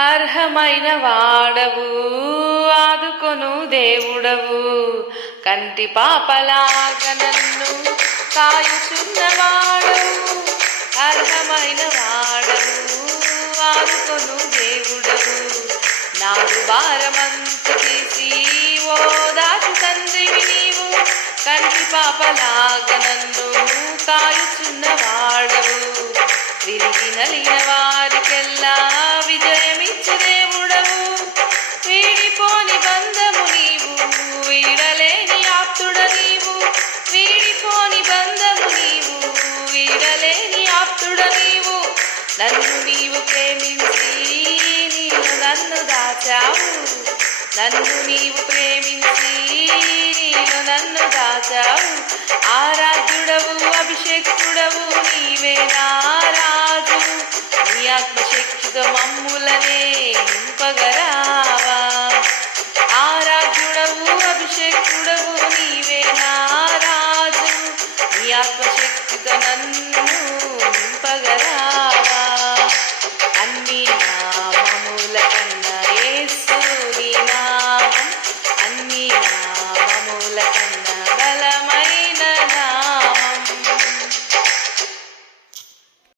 అర్హమైన వాడవు ఆదుకొను దేవుడవు. కంటి పాపలాగ నన్ను కాయుచున్నవాడవు. అర్హమైన వాడవు ఆదుకొను దేవుడవు. నాకు భారమంత తీసి ఓదాచు తండ్రివి నీవు. కంటి పాపలాగ నన్ను కాయుచున్నవాడవు. విరిగి నలిగిన వారికెల్లా విజయమిచ్చు దేవుడవు వీడిపోని బంధము నీవు వీడలేని ఆప్తుడ నీవు. వీడిపోని బంధము నీవు వీడలేని ఆప్తుడ నీవు. నన్ను నీవు ప్రేమించి నీవు నన్ను దాచావు. నన్ను నీవు ప్రేమించి నీవు నన్ను దాచావు. ఆరాధ్యుడవు అభిషేకుడవు నీవే నారాజు నీ ఆత్మ నీ మమ్ములనే నింపగరావా? ఆరాధ్యుడవు అభిషేకుడవు నీవే నా నీ ఆత్మశక్తితో నన్ను